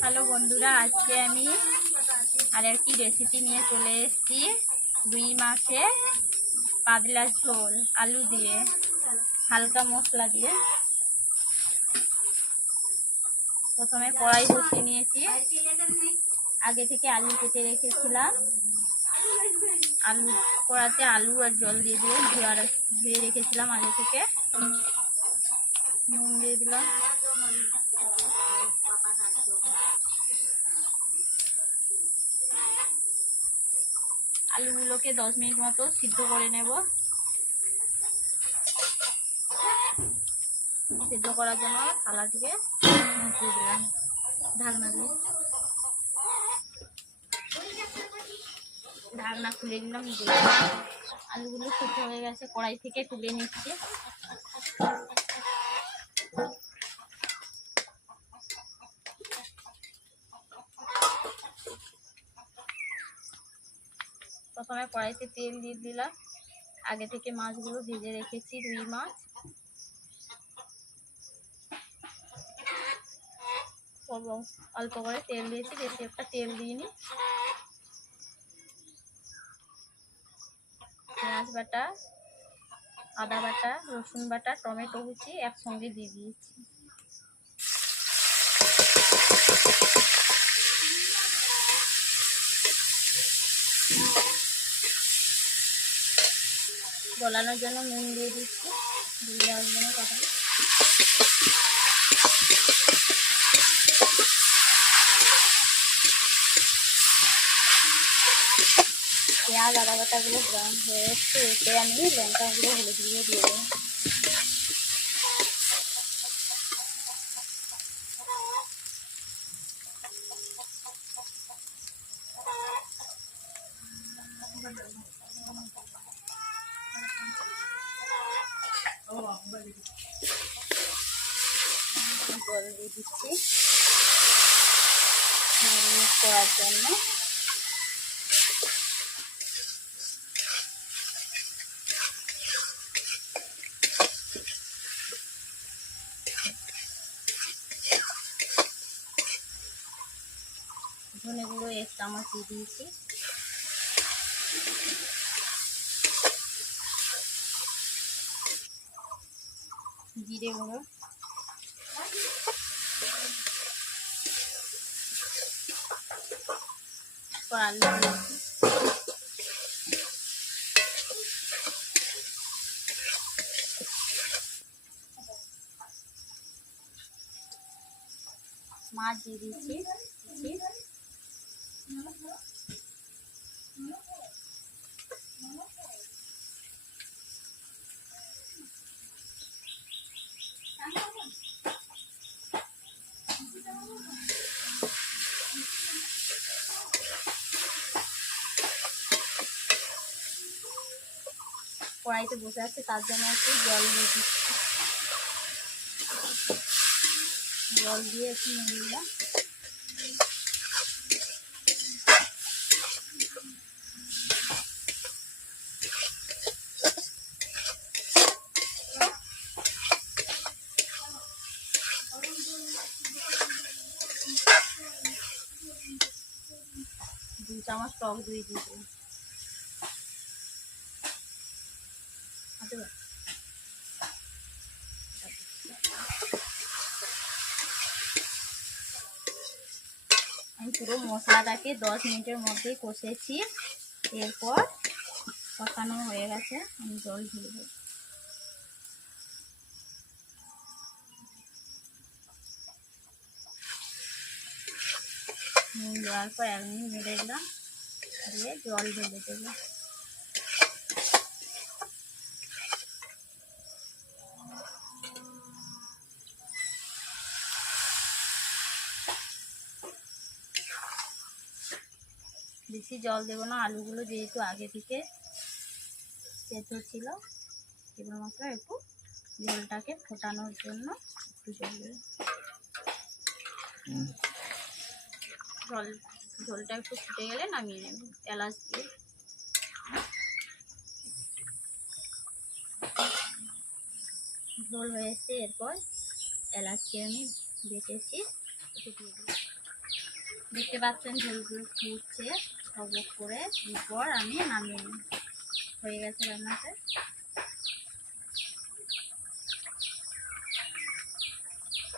Hello বন্ধুরা, আজকে আমি আর একটি রেসিপি নিয়ে চলে এসেছি। রুই মাছে পাতলা ঝোল, আলু দিয়ে, হালকা মশলা দিয়ে। প্রথমে কড়াই বসিয়ে নিয়েছি। আগে থেকে আলু কেটে রেখেছিলাম। আলু কড়াতে আলু আর জল দিয়ে দিয়ে ধুয়ে রেখেছিলাম আগে থেকে। নুন দিয়ে দিলাম। আলুগুলোকে দশ মিনিট মতো সিদ্ধ করে নেব। সিদ্ধ করার জন্য থালাটিকে মুছিয়ে দিলাম, ঢাকনা দিয়ে। ঢাকনা খুলে দিলাম। আলুগুলো সিদ্ধ হয়ে গেছে, কড়াই থেকে তুলে নিচ্ছি। প্রথমে কড়াইতে তেল দিয়ে দিলাম। আগে থেকে মাছগুলো ভেজে রেখেছি, রুই মাছ। অল্প করে তেল দিয়েছি, বেশি একটা তেল দিইনি। পেঁয়াজ বাটা, আদা বাটা, রসুন বাটা, টমেটো কুচি একসঙ্গে দিয়ে দিয়েছি। গলানোর জন্য নুন দিয়ে দিচ্ছি। দিয়ে দেওয়ার জন্য কথা পেঁয়াজ, আদা বাটাগুলো ব্রাউন হয়ে এসছে, এতে আমি লঙ্কাগুলো হলুদ দিয়ে দিয়ে দেবো। জল দিয়ে দিচ্ছি। করার জন্য। ধনে এক চামচ দিয়ে দিয়েছি। জিরে গুঁড়ো। আলু মা মাছ দিয়ে দিচ্ছি। কড়াইতে বসে আছে তার জন্য একটু জল দিয়ে দিচ্ছি। জল দিয়ে একটু নিয়ে দিলাম চামচ টক দই দাও। আমি পুরো মশলাটাকে দশ মিনিটের মধ্যে কষেছি। এরপর কষানো হয়ে গেছে, আমি জল ঢেলে দেবো। নুন দেওয়ার পর এক মিনিট নেড়ে দিলাম দিয়ে জল ঢেলে দেবো বেশি জল দেবো না, আলুগুলো যেহেতু আগে থেকে সেদ্ধ ছিল কেবলমাত্র একটু জলটাকে ফোটানোর জন্য একটু জল দেবো। জল ঝোলটা একটু ফুটে গেলে নামিয়ে নেব, এলাচ দিয়ে। ঝোল হয়েছে, এরপর এলাচকে আমি বেটেছি। দেখতে পাচ্ছেন ঝোলগুলো ফুটছে টক করে। এরপর আমি নামিয়ে নিই হয়ে গেছে রান্নাটা।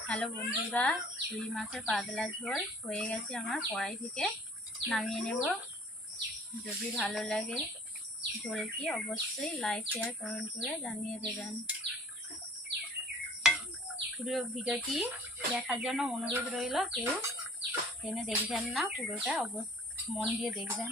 হ্যালো বন্ধুরা রুই মাছের পাতলা ঝোল হয়ে গেছে আমার কড়াই থেকে। নামিয়ে নেব। যদি ভালো লাগে ঝোলটি অবশ্যই লাইক শেয়ার কমেন্ট করে জানিয়ে দেবেন। পুরো ভিডিওটি দেখার জন্য অনুরোধ রইল, কেউ টেনে দেখবেন না, পুরোটা অবশ্য মন দিয়ে দেখবেন।